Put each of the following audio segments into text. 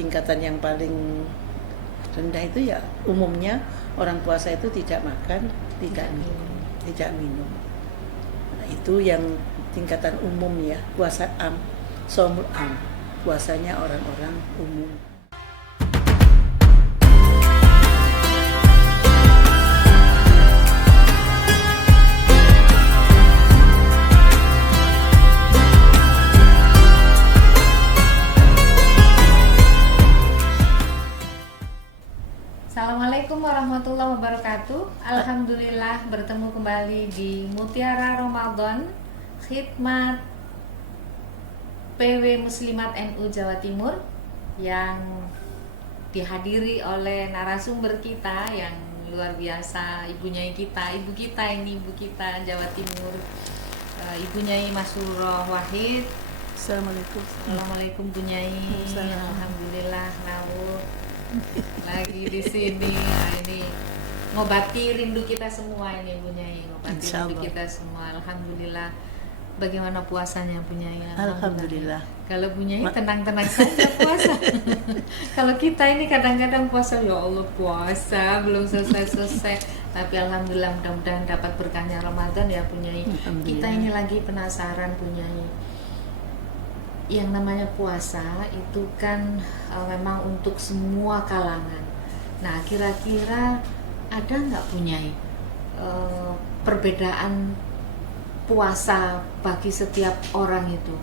tingkatan yang paling rendah itu ya umumnya orang puasa itu tidak makan, tidak minum. Nah, itu yang tingkatan umum ya, puasa am, shaumul am, puasanya orang-orang umum. Assalamualaikum warahmatullahi wabarakatuh. Alhamdulillah bertemu kembali di Mutiara Ramadan Khidmat PW Muslimat NU Jawa Timur yang dihadiri oleh narasumber kita yang luar biasa, ibu kita Jawa Timur, Ibu Nyai Masroh Wahid. Assalamualaikum Bu Nyai. Alhamdulillah nawur lagi di sini. Nah, ini ngobati rindu kita semua ini Bu Nyai, ngobati rindu kita semua. Alhamdulillah. Bagaimana puasanya Bu Nyai? Alhamdulillah. Kalau Bu Nyai tenang-tenang saja puasa. Kalau kita ini kadang-kadang puasa, ya Allah puasa belum selesai. Tapi alhamdulillah mudah-mudahan dapat berkahnya Ramadan ya Bu Nyai. Kita ini lagi penasaran Bu Nyai. Yang namanya puasa itu kan memang untuk semua kalangan. Nah, kira-kira ada nggak Bu Nyai perbedaan puasa bagi setiap orang itu?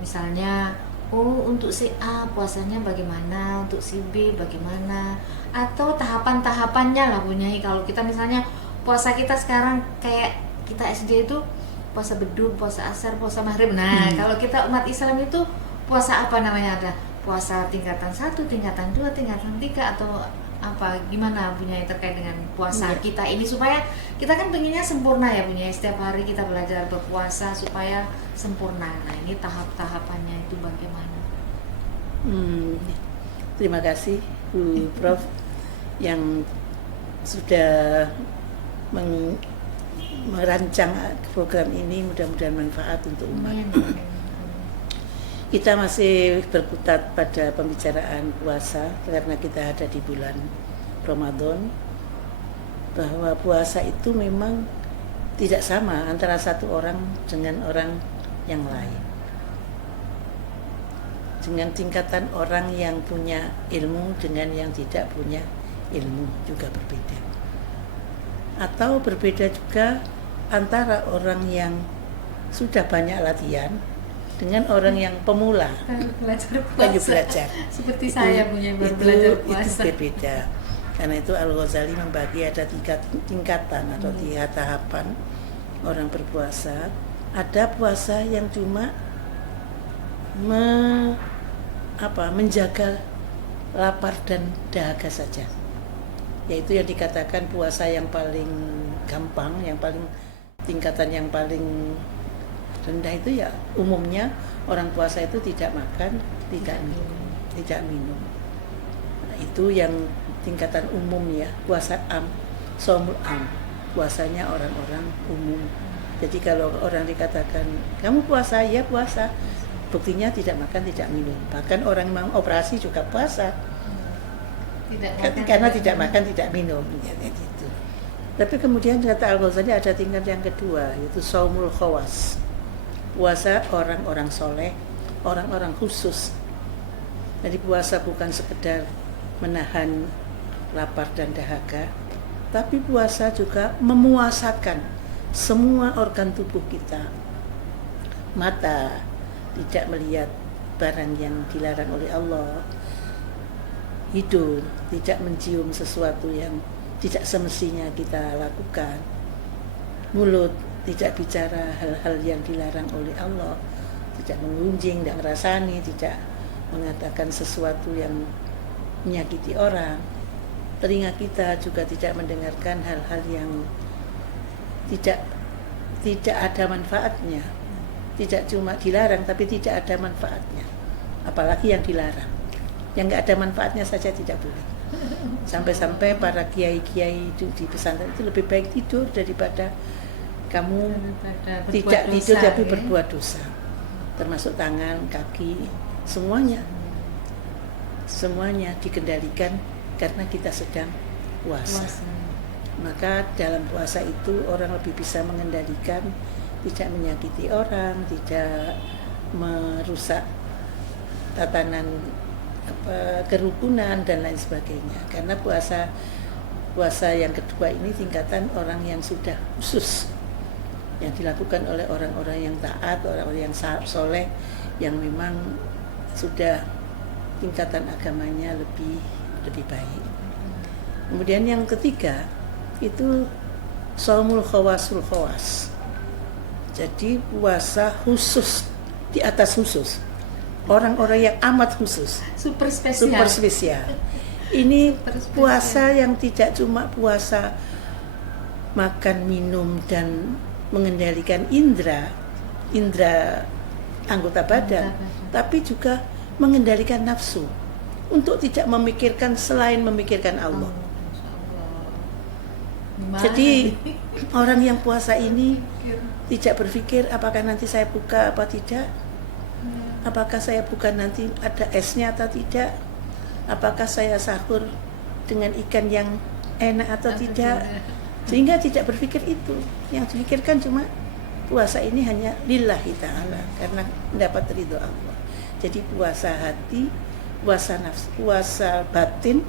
Misalnya, untuk si A puasanya bagaimana, untuk si B bagaimana, atau tahapan-tahapannya lah Bu Nyai. Kalau kita misalnya puasa kita sekarang kayak kita SD itu puasa beduk, puasa asar, puasa maghrib. Nah, kalau kita umat Islam itu puasa apa namanya? Ada puasa tingkatan 1, tingkatan 2, tingkatan 3 atau apa? Gimana Bu Nyai terkait dengan puasa kita ini supaya kita kan pengennya sempurna ya Bu Nyai. Setiap hari kita belajar berpuasa supaya sempurna. Nah, ini tahap-tahapannya itu bagaimana? Terima kasih Bu Prof yang sudah merancang program ini, mudah-mudahan manfaat untuk umat. Kita masih berkutat pada pembicaraan puasa karena kita ada di bulan Ramadan, bahwa puasa itu memang tidak sama antara satu orang dengan orang yang lain. Dengan tingkatan orang yang punya ilmu dengan yang tidak punya ilmu juga berbeda. Atau berbeda juga antara orang yang sudah banyak latihan dengan orang yang pemula baru belajar. Seperti saya punya baru belajar puasa. Itu berbeda. Karena itu Al-Ghazali membagi ada 3 tingkatan atau 3 tahapan orang berpuasa. Ada puasa yang cuma menjaga lapar dan dahaga saja, yaitu yang dikatakan puasa yang paling gampang, yang paling tingkatan yang paling rendah itu ya umumnya orang puasa itu tidak makan, tidak minum. Nah, itu yang tingkatan umum ya, puasa am, shaumul am, puasanya orang-orang umum. Jadi kalau orang dikatakan kamu puasa, ya puasa, buktinya tidak makan, tidak minum. Bahkan orang mau operasi juga puasa. Karena tidak makan, tidak minum, gitu. Tapi kemudian kata Al-Ghazali ada tingkat yang kedua, yaitu shaumul khawas, puasa orang-orang soleh, orang-orang khusus. Jadi puasa bukan sekedar menahan lapar dan dahaga, tapi puasa juga memuasakan semua organ tubuh kita. Mata tidak melihat barang yang dilarang oleh Allah, hidung tidak mencium sesuatu yang tidak semestinya kita lakukan, mulut tidak bicara hal-hal yang dilarang oleh Allah, tidak mengunjing, tidak merasani, tidak mengatakan sesuatu yang menyakiti orang. Telinga kita juga tidak mendengarkan hal-hal yang tidak ada manfaatnya. Tidak cuma dilarang tapi tidak ada manfaatnya. Apalagi yang dilarang, yang nggak ada manfaatnya saja tidak boleh. Sampai-sampai para kiai-kiai di pesantren itu lebih baik tidur daripada kamu tidak tidur tapi berbuat dosa, termasuk tangan, kaki, semuanya. semuanya dikendalikan karena kita sedang puasa. Maka dalam puasa itu orang lebih bisa mengendalikan, tidak menyakiti orang, tidak merusak tatanan kerukunan dan lain sebagainya. Karena puasa yang kedua ini tingkatan orang yang sudah khusus, yang dilakukan oleh orang-orang yang taat, orang-orang yang soleh, yang memang sudah tingkatan agamanya lebih baik. Kemudian yang ketiga itu shaumul khawasul khawas. Jadi puasa khusus di atas khusus. Orang-orang yang amat khusus. Super spesial. Ini puasa yang tidak cuma puasa makan, minum dan mengendalikan indera anggota badan, tapi juga mengendalikan nafsu untuk tidak memikirkan selain memikirkan Allah. Jadi orang yang puasa ini tidak berpikir apakah nanti saya buka apa tidak, apakah saya buka nanti ada esnya atau tidak, apakah saya sahur dengan ikan yang enak atau tidak, sehingga tidak berpikir itu. Yang dipikirkan cuma puasa ini hanya lillahi ta'ala, karena mendapat ridho Allah. Jadi puasa hati, puasa nafsu, puasa batin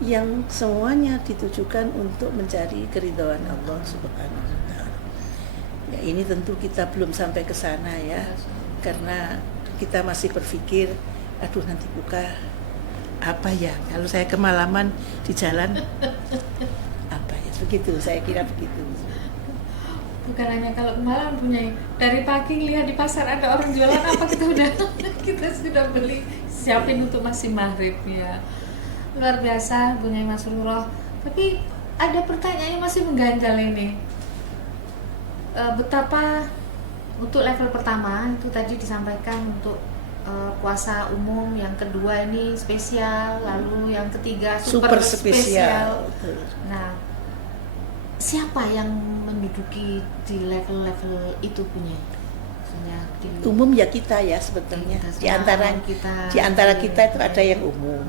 yang semuanya ditujukan untuk mencari keridhaan Allah Subhanahu wa taala. Ya, ini tentu kita belum sampai ke sana ya. Karena kita masih berpikir, aduh nanti buka apa ya? Kalau saya kemalaman di jalan apa ya? Begitu, saya kira begitu. Bukan hanya kalau kemarin punya, dari pagi lihat di pasar ada orang jualan apa kita sudah beli, siapin untuk masih maghrib ya. Luar biasa Bu Nyai Masrurah. Tapi ada pertanyaan yang masih mengganjal ini. Betapa untuk level pertama itu tadi disampaikan untuk puasa umum, yang kedua ini spesial, lalu yang ketiga super spesial. Nah, siapa yang menduduki di level-level itu punya? Umum ya kita ya sebetulnya. Di antara kita itu ada yang umum.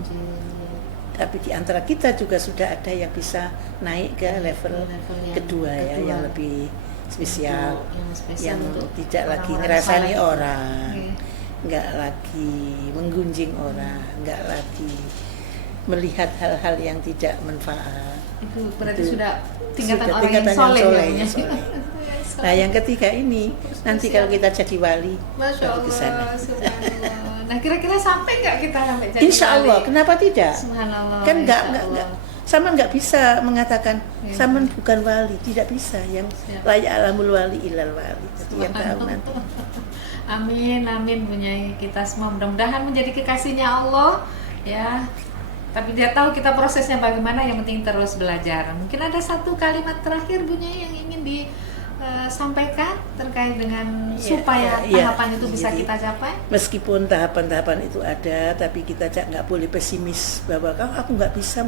Tapi di antara kita juga sudah ada yang bisa naik ke level kedua ya, yang lebih spesial, yang tidak lagi ngerasani orang, nggak lagi menggunjing orang, nggak lagi melihat hal-hal yang tidak manfaat. Itu berarti sudah tingkatan orang yang soleh. Nah yang ketiga ini nanti kalau kita jadi wali, Masya Allah, subhanallah. Nah kira-kira sampai nggak kita sampai jadi Insya Allah, wali? kenapa tidak? Subhanallah. Kan nggak, sama nggak bisa mengatakan sama bukan wali, tidak bisa. Yang layak alamul wali ilal wali. Jadi yang tahu nanti. Amin Bu Nyai, kita semua mudah-mudahan menjadi kekasihnya Allah ya. Tapi dia tahu kita prosesnya bagaimana, yang penting terus belajar. Mungkin ada satu kalimat terakhir Bu Nyai yang ingin disampaikan terkait dengan supaya tahapan itu bisa kita capai. Meskipun tahapan-tahapan itu ada, tapi kita nggak boleh pesimis bahwa aku nggak bisa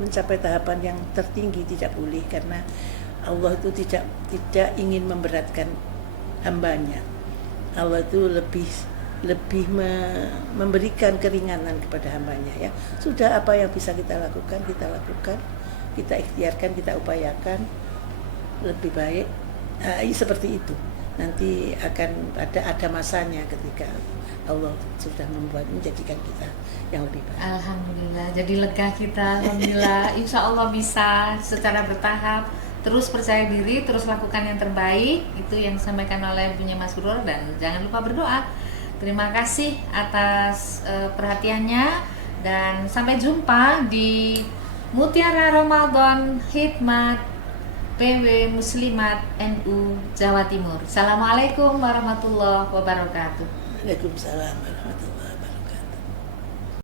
mencapai tahapan yang tertinggi, tidak boleh, karena Allah itu tidak ingin memberatkan hambanya. Allah itu lebih memberikan keringanan kepada hambanya ya. Sudah, apa yang bisa kita lakukan, kita ikhtiarkan, kita upayakan lebih baik. Seperti itu. Nanti akan ada masanya ketika Allah sudah menjadikan kita yang lebih baik. Alhamdulillah, jadi lega kita. Alhamdulillah, insya Allah bisa secara bertahap. Terus percaya diri, terus lakukan yang terbaik. Itu yang disampaikan oleh Bu Nyai Masrurah, dan jangan lupa berdoa. Terima kasih atas perhatiannya, dan sampai jumpa di Mutiara Ramadan Hikmat PW Muslimat NU Jawa Timur. Assalamualaikum warahmatullahi wabarakatuh. Waalaikumsalam.